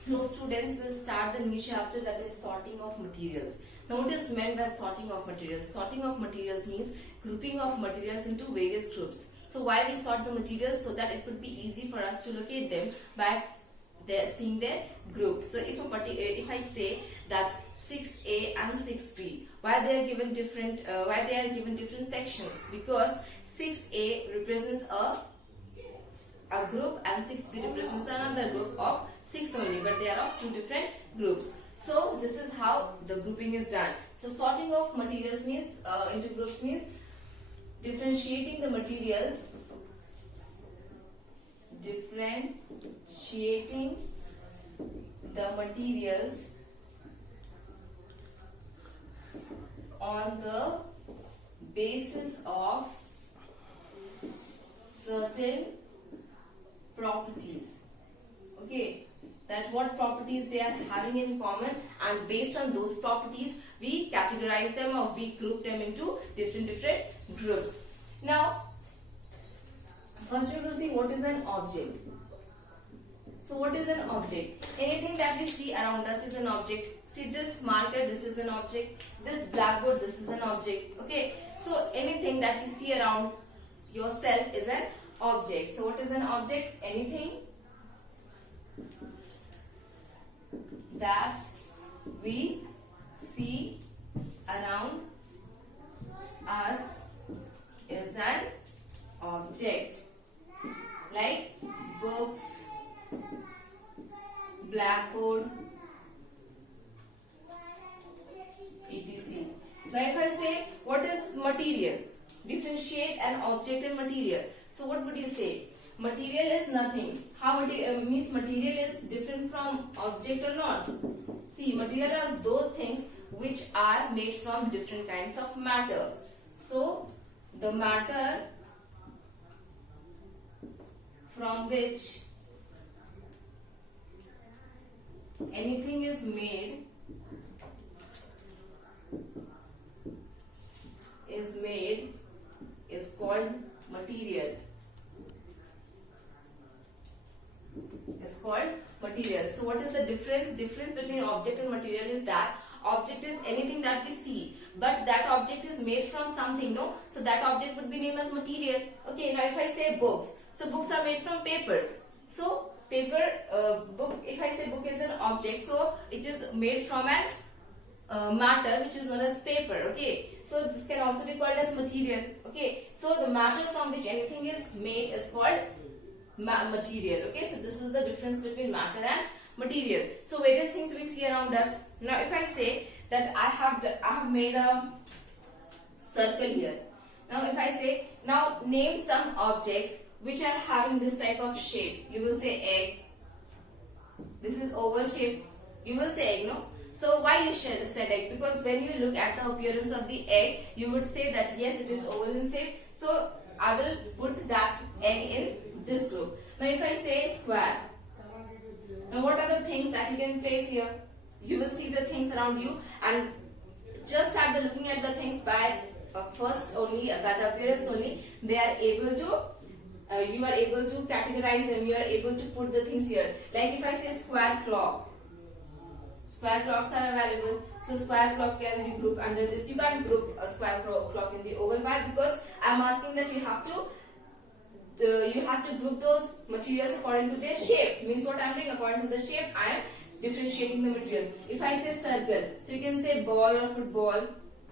So students will start the new chapter, that is sorting of materials. Now what is meant by sorting of materials? Sorting of materials means grouping of materials into various groups. So why we sort the materials? So that it would be easy for us to locate them by seeing their group. So if I say that 6A and 6B, why they are given different sections? Because 6A represents a group and 6B represents another group of 6 only, but they are of two different groups. So this is how the grouping is done. So sorting of materials means into groups means differentiating the materials, on the basis of certain properties. Okay, that what properties they are having in common, and based on those properties we categorize them or we group them into different groups. Now first we will see what is an object. So what is an object? Anything that we see around us is an object. See this marker, this is an object. This blackboard, this is an object. Okay, so anything that you see around yourself is an object. So what is an object? Anything that we see around us is an object. Like books, blackboard, etc. Now if I say what is material, differentiate an object and material. So what would you say? Material is nothing. How means material is different from object or not? See, material are those things which are made from different kinds of matter. So the matter from which anything is made is called material. So what is the difference? Difference between object and material is that object is anything that we see, but that object is made from something, no? So that object would be named as material. Okay, now if I say books, so books are made from papers. So book, if I say book is an object, so it is made from an matter which is known as paper. Okay, so this can also be called as material. Okay, so the matter from which anything is made is called material. Okay, so this is the difference between matter and material. So various things we see around us. Now if I say that I have made a circle here. Now if I say, now name some objects which are having this type of shape. You will say egg. This is oval shape. You will say egg, no? So why you said egg? Because when you look at the appearance of the egg, you would say that yes, it is oval in shape. So I will put that egg in this group. Now if I say square, now what are the things that you can place here? You will see the things around you, and just after looking at the things by first only, by the appearance only, they are able to you are able to categorize them, you are able to put the things here. Like if I say square clock, square clocks are available, so square clock can be grouped under this. You can't group a square clock in the oval. Why? Because I am asking that you have to group those materials according to their shape. Means what I am doing, according to the shape I am differentiating the materials. If I say circle, so you can say ball or football.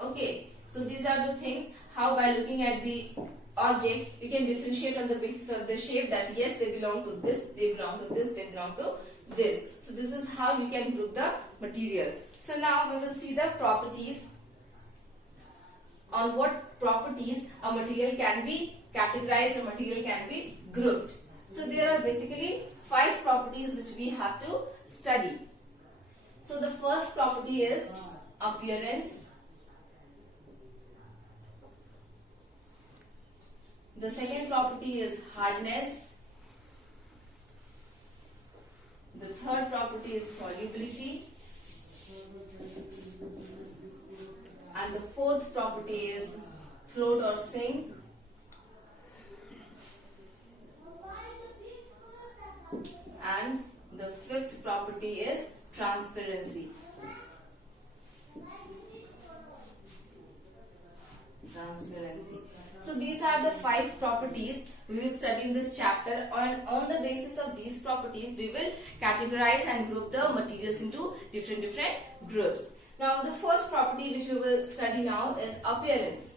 Okay, so these are the things how by looking at the object you can differentiate on the basis of the shape, that yes, they belong to this, they belong to this, they belong to this. So this is how you can group the materials. So now we will see the properties, on what properties a material can be categorized, a material can be grouped. So there are basically 5 properties which we have to study. So the first property is appearance. The second property is hardness. The third property is solubility. And the fourth property is float or sink. And the fifth property is transparency. Transparency. So these are the 5 properties we will study in this chapter. On the basis of these properties, we will categorize and group the materials into different groups. Now the first property which we will study now is appearance.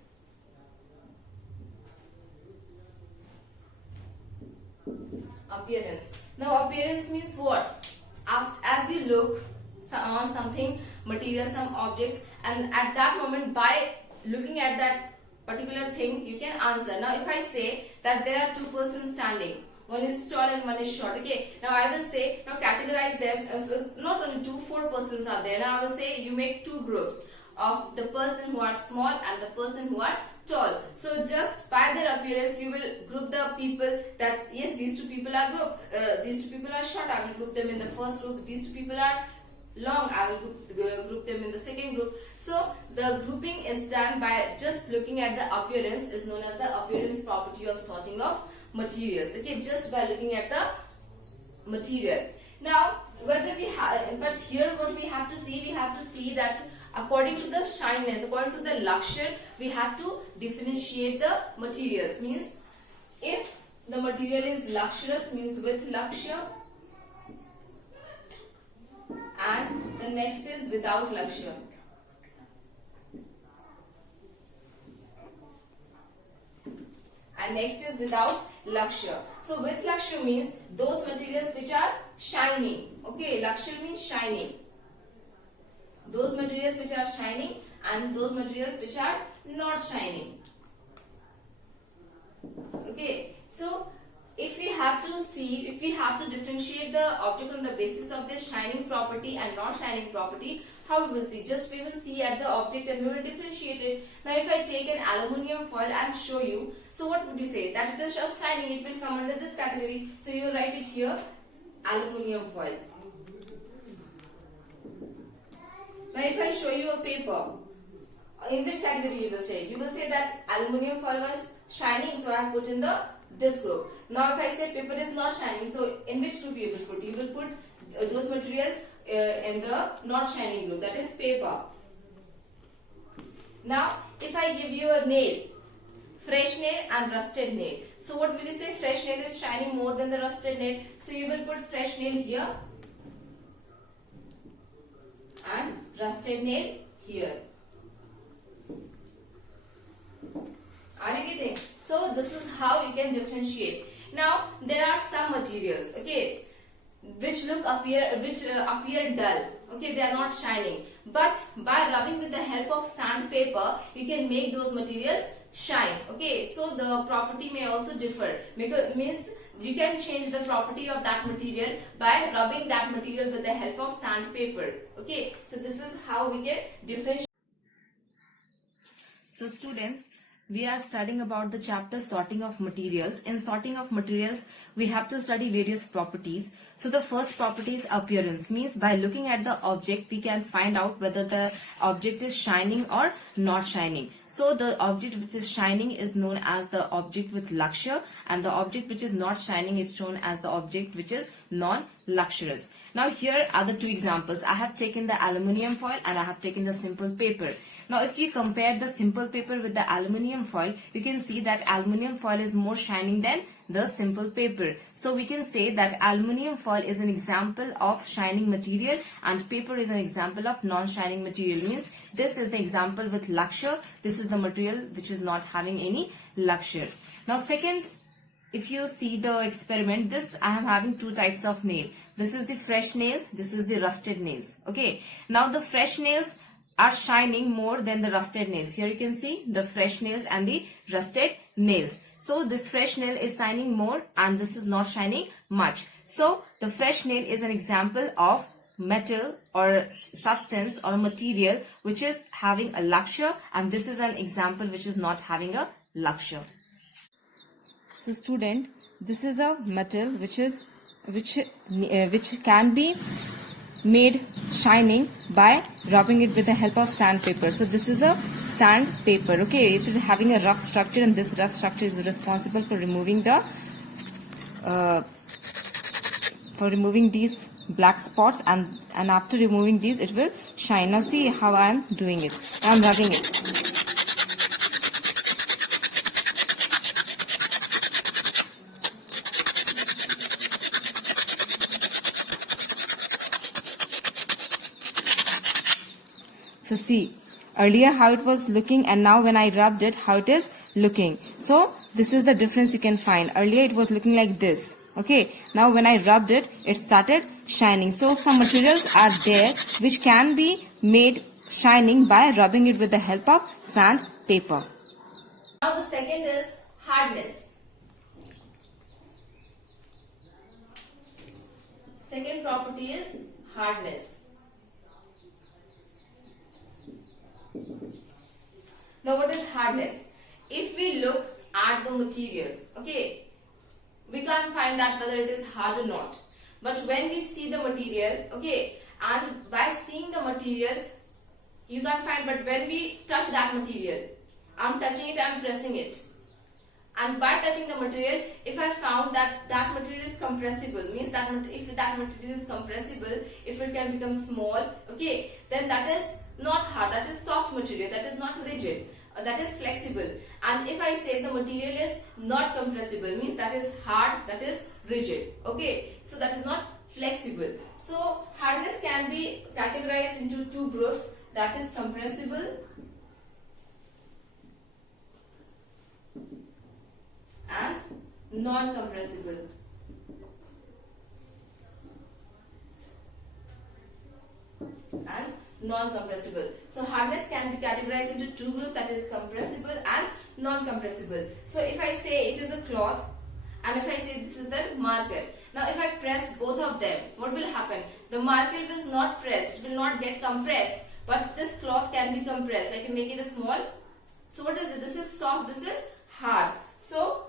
Appearance. Now appearance means what? As you look on something, material, some objects, and at that moment by looking at that particular thing you can answer. Now if I say that there are 2 persons standing, one is tall and one is short, okay, now I will say, now categorize them as not only 4 persons are there. Now I will say you make 2 groups of the person who are small and the person who are tall. So just by their appearance you will group the people that yes, these 2 people are these 2 people are short, I will group them in the first group. These 2 people are long, I will group them in the second group. So the grouping is done by just looking at the appearance, is known as the appearance property of sorting of materials, okay, just by looking at the material. Now whether we have, but here what we have to see that according to the shyness, according to the luxure, we have to differentiate the materials. Means if the material is luxurious, means with luxure, and the next is without luxure. And next is without luxure. So with luxure means those materials which are shining. Okay, luxure means shining. Those materials which are shining and those materials which are not shining. Okay, so if we have to differentiate the object on the basis of their shining property and not shining property, how we will see? Just we will see at the object and we will differentiate it. Now if I take an aluminium foil and show you, so what would you say? That it is just shining, it will come under this category. So you write it here, aluminium foil. Now if I show you a paper, in this category you will say that aluminium foil was shining, so I have put in this group. Now if I say paper is not shining, so in which group you will put? You will put those materials in the not shining group, that is paper. Now if I give you a nail, fresh nail and rusted nail, so what will you say? Fresh nail is shining more than the rusted nail, so you will put fresh nail here and rusted nail here. Are you getting? So this is how you can differentiate. Now there are some materials, okay, which appear dull. Okay, they are not shining. But by rubbing with the help of sandpaper, you can make those materials shine. Okay, so the property may also differ. Because means you can change the property of that material by rubbing that material with the help of sandpaper. Okay, so this is how we can differentiate. So students, we are studying about the chapter sorting of materials. In sorting of materials, we have to study various properties. So the first property is appearance. Means by looking at the object, we can find out whether the object is shining or not shining. So the object which is shining is known as the object with luxure, and the object which is not shining is shown as the object which is non-luxurious. Now here are the 2 examples. I have taken the aluminium foil and I have taken the simple paper. Now if you compare the simple paper with the aluminium foil, you can see that aluminium foil is more shining than the simple paper. So we can say that aluminium foil is an example of shining material and paper is an example of non-shining material. Means this is the example with luxure, this is the material which is not having any luxure. Now second, if you see the experiment, this I am having 2 types of nail. This is the fresh nails, this is the rusted nails. Okay, now the fresh nails are shining more than the rusted nails. Here you can see the fresh nails and the rusted nails. So this fresh nail is shining more and this is not shining much. So the fresh nail is an example of metal or substance or material which is having a luxure, and this is an example which is not having a luxure. So student, this is a metal which can be made shining by rubbing it with the help of sandpaper. So this is a sandpaper. Okay, it's having a rough structure, and this rough structure is responsible for removing the for removing these black spots, and after removing these it will shine. Now see how I am doing it. I am rubbing it. So see, earlier how it was looking, and now when I rubbed it, how it is looking. So this is the difference you can find. Earlier it was looking like this. Okay, now when I rubbed it, it started shining. So some materials are there which can be made shining by rubbing it with the help of sandpaper. Now the second is hardness. Second property is hardness. Now what is hardness? If we look at the material, okay, we can't find that whether it is hard or not. But when we see the material, okay, and by seeing the material, you can't find, but when we touch that material, I'm touching it, I'm pressing it. And by touching the material, if I found that that material is compressible, means that if that material is compressible, if it can become small, okay, then that is not hard, that is soft material, that is not rigid, that is flexible. And if I say the material is not compressible, means that is hard, that is rigid, okay, so that is not flexible. So hardness can be categorized into two groups, that is compressible and non-compressible. And non-compressible. So hardness can be categorized into two groups, that is compressible and non-compressible. So if I say it is a cloth, and if I say this is the marker, now if I press both of them, what will happen? The marker is not pressed, it will not get compressed, but this cloth can be compressed. I can make it a small. So what is this? This is soft, this is hard. So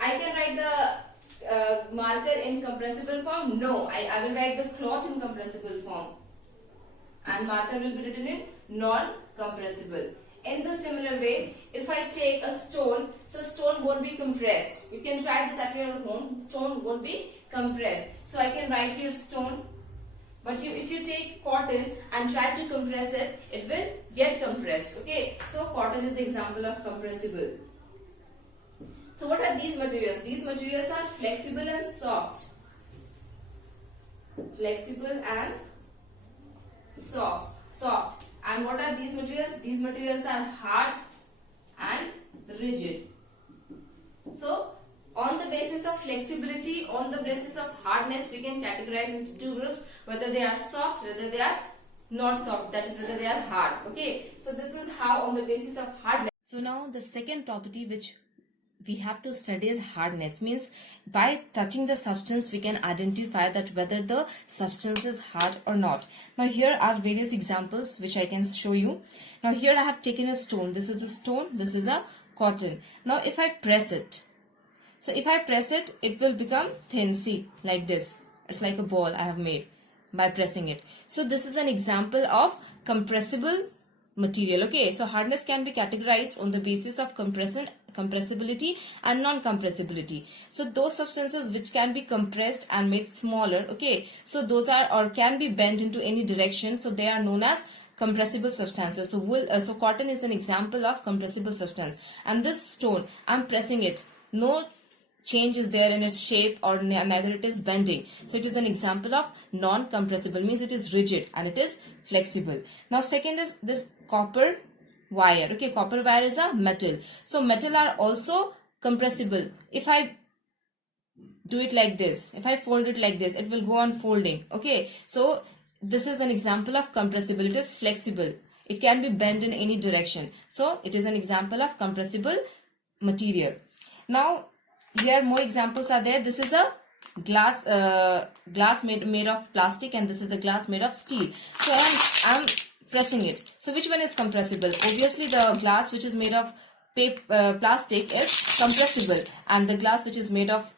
I can write the marker in compressible form? No, I will write the cloth in compressible form. And marker will be written in non-compressible. In the similar way, if I take a stone, so stone won't be compressed. You can try this at your home. Stone won't be compressed. So I can write here stone. But if you take cotton and try to compress it, it will get compressed. Okay. So cotton is the example of compressible. So what are these materials? These materials are flexible and soft. Flexible and soft. And what are these materials? These materials are hard and rigid. So on the basis of flexibility, on the basis of hardness, we can categorize into two groups, whether they are soft, whether they are not soft, that is whether they are hard. Okay, so this is how on the basis of hardness. So now the second property which we have to study is hardness. Means by touching the substance we can identify that whether the substance is hard or not. Now here are various examples which I can show you. Now here I have taken a stone. This is a stone, this is a cotton. Now if I press it, so if I press it, it will become thin. See, like this. It's like a ball I have made by pressing it. So this is an example of compressible material. Okay, so hardness can be categorized on the basis of compressibility and non-compressibility. So those substances which can be compressed and made smaller, okay, so those are or can be bent into any direction, so they are known as compressible substances. So so cotton is an example of compressible substance. And this stone, I'm pressing it, no change is there in its shape or neither it is bending. So it is an example of non-compressible, means it is rigid and it is flexible. Now second is this copper wire. Okay, copper wire is a metal. So metal are also compressible. If I do it like this, if I fold it like this, it will go on folding. Okay, so this is an example of compressible. It is flexible. It can be bent in any direction. So it is an example of compressible material. Now here more examples are there. This is a glass made of plastic, and this is a glass made of steel. So I'm pressing it. So which one is compressible? Obviously the glass which is made of plastic is compressible, and the glass which is made of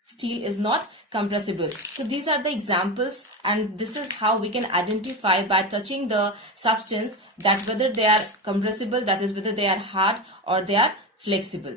steel is not compressible. So these are the examples, and this is how we can identify by touching the substance that whether they are compressible, that is whether they are hard or they are flexible.